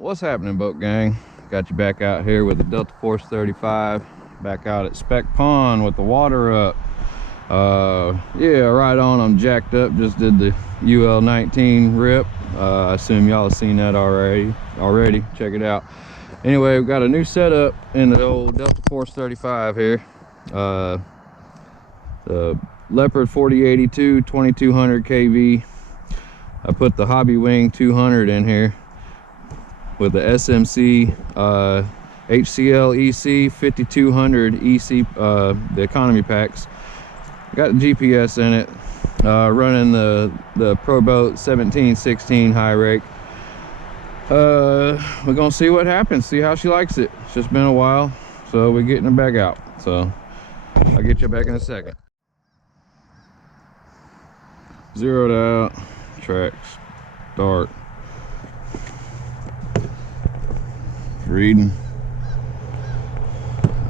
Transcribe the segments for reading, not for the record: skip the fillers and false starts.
What's happening, boat gang? Got you back out here with the Delta Force 35, back out at Spec Pond with the water up. Yeah, right on. I'm jacked up. Just did the UL19 rip. I assume y'all have seen that already. Check it out. Anyway, we've got a new setup in the old Delta Force 35 here. The Leopard 4082 2200 kV. I put the Hobby Wing 200 in here with the SMC HCL EC 5200 EC, the economy packs. Got the GPS in it, running the Pro Boat 1716 high rake. We're gonna see what happens, see how she likes it. It's just been a while, so we're getting her back out. So I'll get you back in a second. Zeroed out, tracks, start. Reading.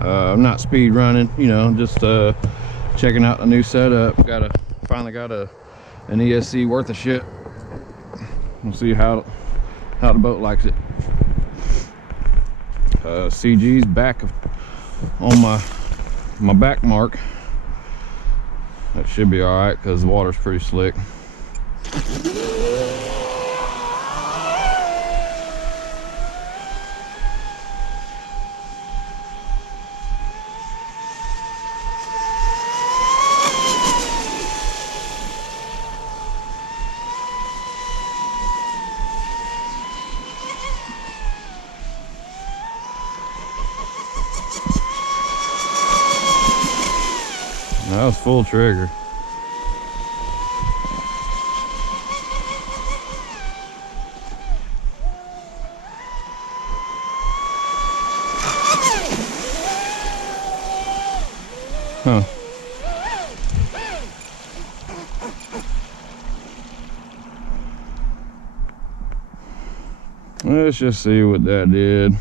I'm not speed running, you know, just checking out the new setup. Finally got an ESC worth of shit. We'll see how the boat likes it. CG's back on my back mark. That should be all right because the water's pretty slick. That was full trigger. Huh. Let's just see what that did.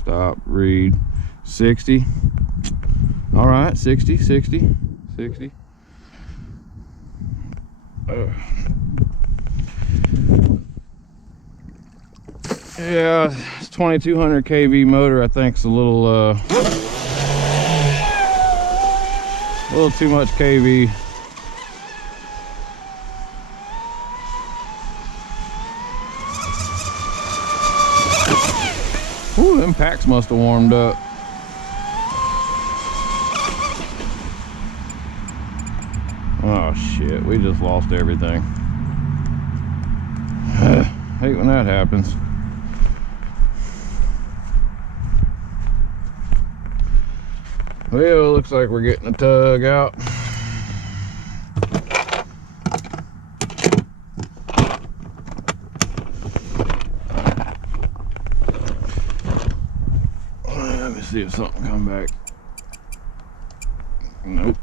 Stop, read. 60. All right, 60. Yeah, it's 2200 kV motor. I think it's a little too much kV. Ooh, them packs must have warmed up. Oh shit, we just lost everything. Hate when that happens. Well, looks like we're getting a tug out. Let me see if something come back. Nope.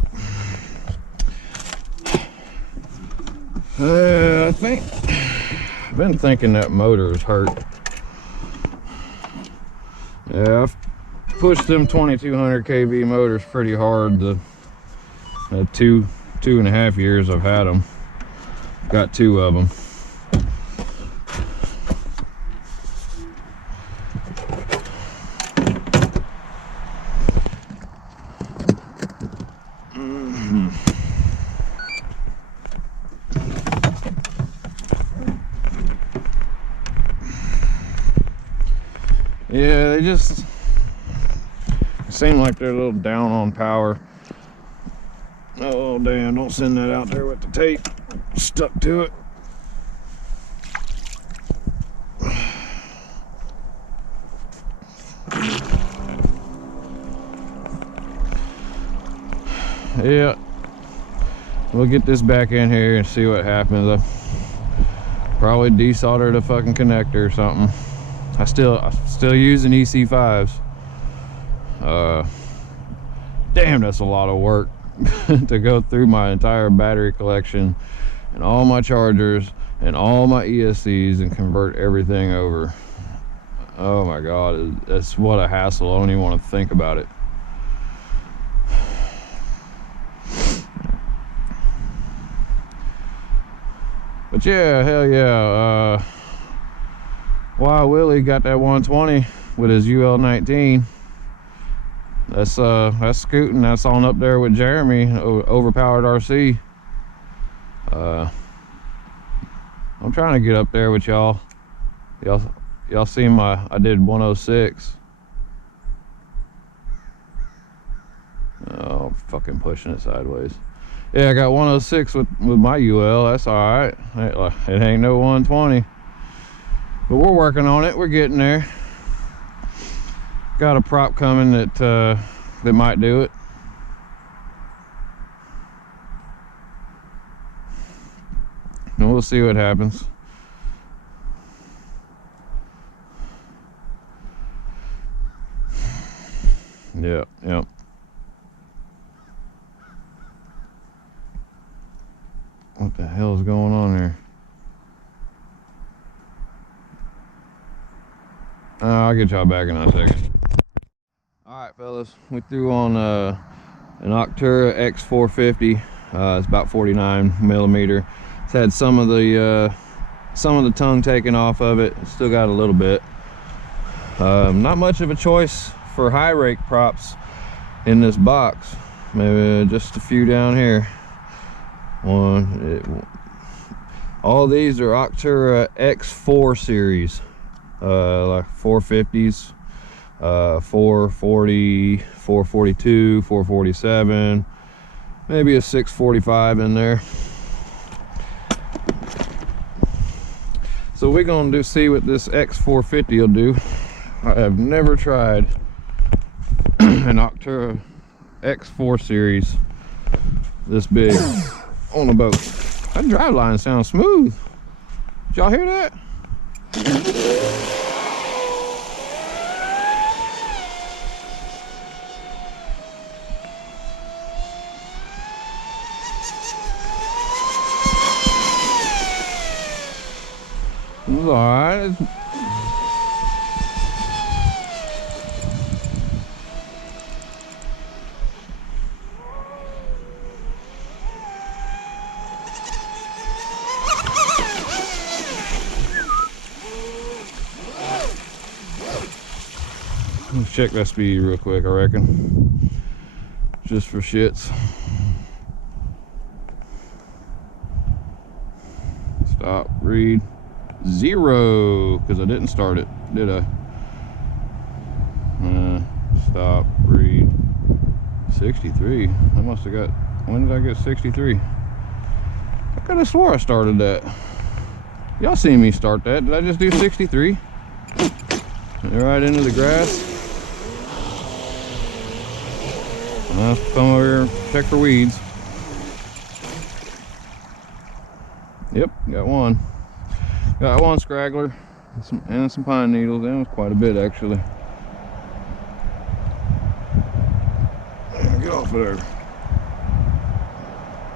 I think I've been thinking that motor is hurt. Yeah, I've pushed them 2200 kV motors pretty hard the 2.5 years I've had them. Got 2 of them. Yeah, they just seem like they're a little down on power. Oh damn, don't send that out there with the tape stuck to it. Yeah, we'll get this back in here and see what happens. I'll probably desolder the fucking connector or something. I'm still using EC5s. Damn, that's a lot of work to go through my entire battery collection and all my chargers and all my ESCs and convert everything over. Oh my god, that's what a hassle. I don't even want to think about it. But yeah, hell yeah. Wild Willie got that 120 with his UL19. That's scooting. That's on up there with Jeremy, overpowered RC. I'm trying to get up there with y'all. Y'all see I did 106. Oh, fucking pushing it sideways. Yeah, I got 106 with my UL. That's all right. It ain't no 120, but we're working on it. We're getting there. Got a prop coming that might do it. And we'll see what happens. Yep. What the hell is going on here? I'll get y'all back in a second. Alright fellas, we threw on an Octura x450. It's about 49 millimeter. It's had some of the tongue taken off of it. It's still got a little bit. Not much of a choice for high rake props in this box. Maybe just a few down here. All these are Octura X4 series, like 450s, 440, 442, 447, maybe a 645 in there. So we're gonna see what this X450 will do. I have never tried an Octura X4 series this big on a boat. That drive line sounds smooth. Did y'all hear that? It was alright. Let's check that speed real quick, I reckon. Just for shits. Stop, read. 0, because I didn't start it, did I? Stop, read. 63. I must have got, when did I get 63? I could have swore I started that. Y'all seen me start that. Did I just do 63? Right into the grass. I'll come over here and check for weeds. Yep, got one. Got one scraggler and some pine needles. That was quite a bit actually. Get off of there.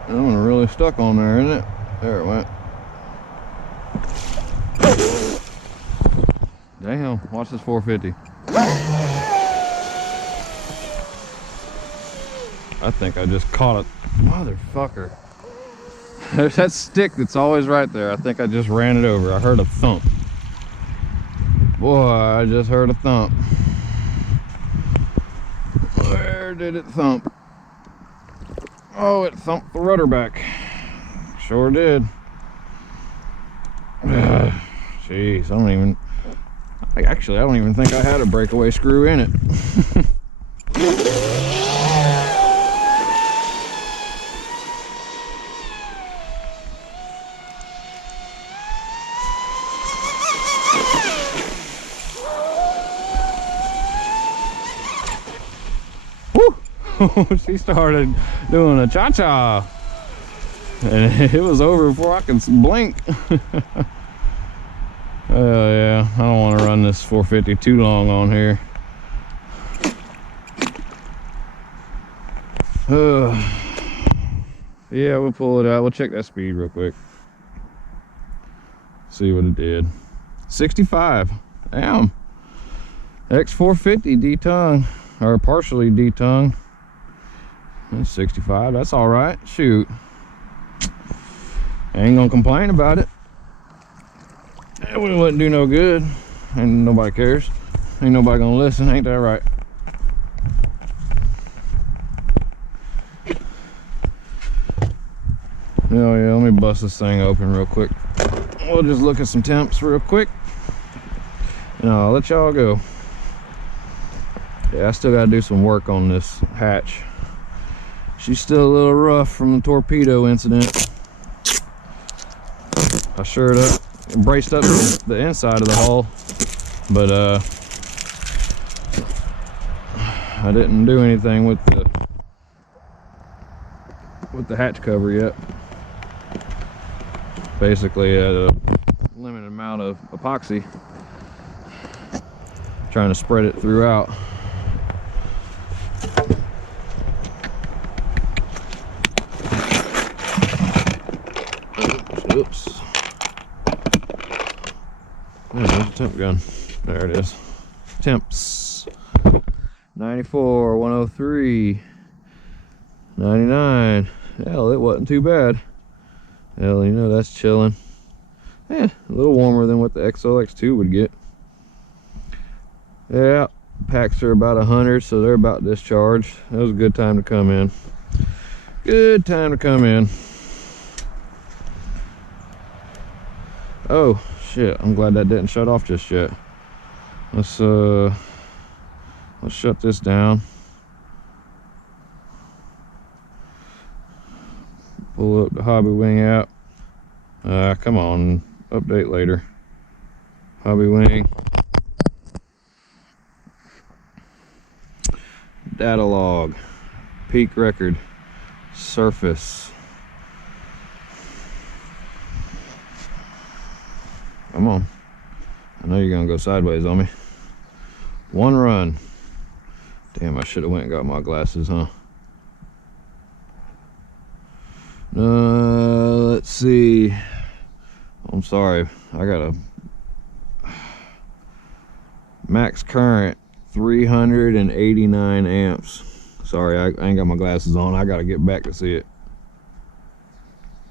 That one really stuck on there, isn't it? There it went. Damn, watch this 450. I think I just caught it. Motherfucker. There's that stick that's always right there. I think I just ran it over. I heard a thump. Boy, I just heard a thump. Where did it thump? Oh, it thumped the rudder back. Sure did. Jeez, I don't even think I had a breakaway screw in it. She started doing a cha-cha and it was over before I could blink. Yeah, I don't want to run this 450 too long on here. Yeah, we'll pull it out. We'll check that speed real quick. See what it did. 65. Damn. X450 detongue, or partially detongue. 65, that's all right. Shoot, I ain't gonna complain about it. It wouldn't do no good. Ain't nobody cares. Ain't nobody gonna listen, ain't that right? Oh yeah, let me bust this thing open real quick. We'll just look at some temps real quick, and I'll let y'all go. Yeah, I still gotta do some work on this hatch. She's still a little rough from the torpedo incident. I shored up, braced up the inside of the hull, but I didn't do anything with the hatch cover yet. Basically, at a limited amount of epoxy, trying to spread it throughout. Oops. Oh, there's a temp gun. There it is. Temps. 94, 103, 99. Hell, it wasn't too bad. Hell, you know, that's chilling. Yeah, a little warmer than what the XLX2 would get. Yeah, packs are about 100, so they're about discharged. That was a good time to come in. Good time to come in. Oh shit, I'm glad that didn't shut off just yet. Let's shut this down. Pull up the Hobby Wing app. Come on, update later. Hobby Wing. Data log. Peak record. Surface. Come on. I know you're gonna go sideways on me. One run. Damn, I should have went and got my glasses, huh? Let's see. I'm sorry. I got a max current 389 amps. Sorry, I ain't got my glasses on. I gotta get back to see it.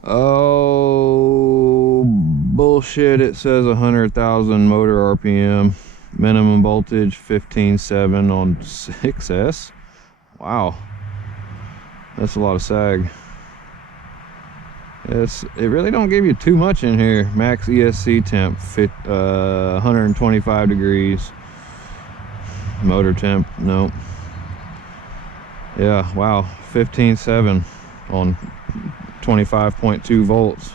Oh, bullshit. It says 100,000 motor RPM. Minimum voltage 15.7 on 6S. Wow. That's a lot of sag. It really don't give you too much in here. Max ESC temp, 125 degrees. Motor temp, nope. Yeah, wow, 15.7 on 25.2 volts.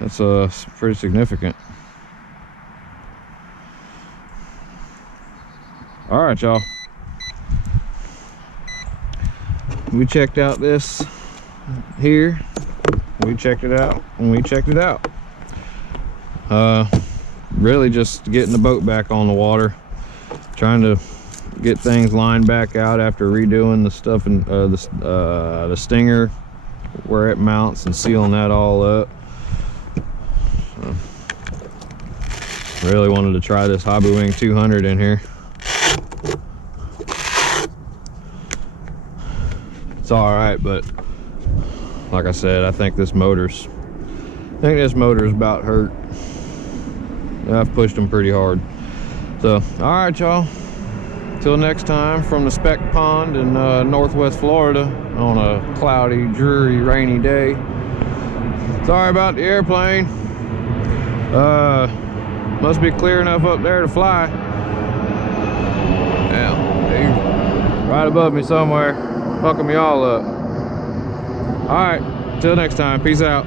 That's pretty significant. All right, y'all. We checked out this here. We checked it out, and we checked it out. Really just getting the boat back on the water, trying to get things lined back out after redoing the stuff in the stinger where it mounts and sealing that all up. Really wanted to try this Hobby Wing 200 in here. It's all right, but like I said, I think this motor's about hurt. I've pushed them pretty hard. So, all right, y'all. Till next time from the Speck Pond in Northwest Florida on a cloudy, dreary, rainy day. Sorry about the airplane. Must be clear enough up there to fly. Now, right above me somewhere, fucking me all up. All right, till next time. Peace out.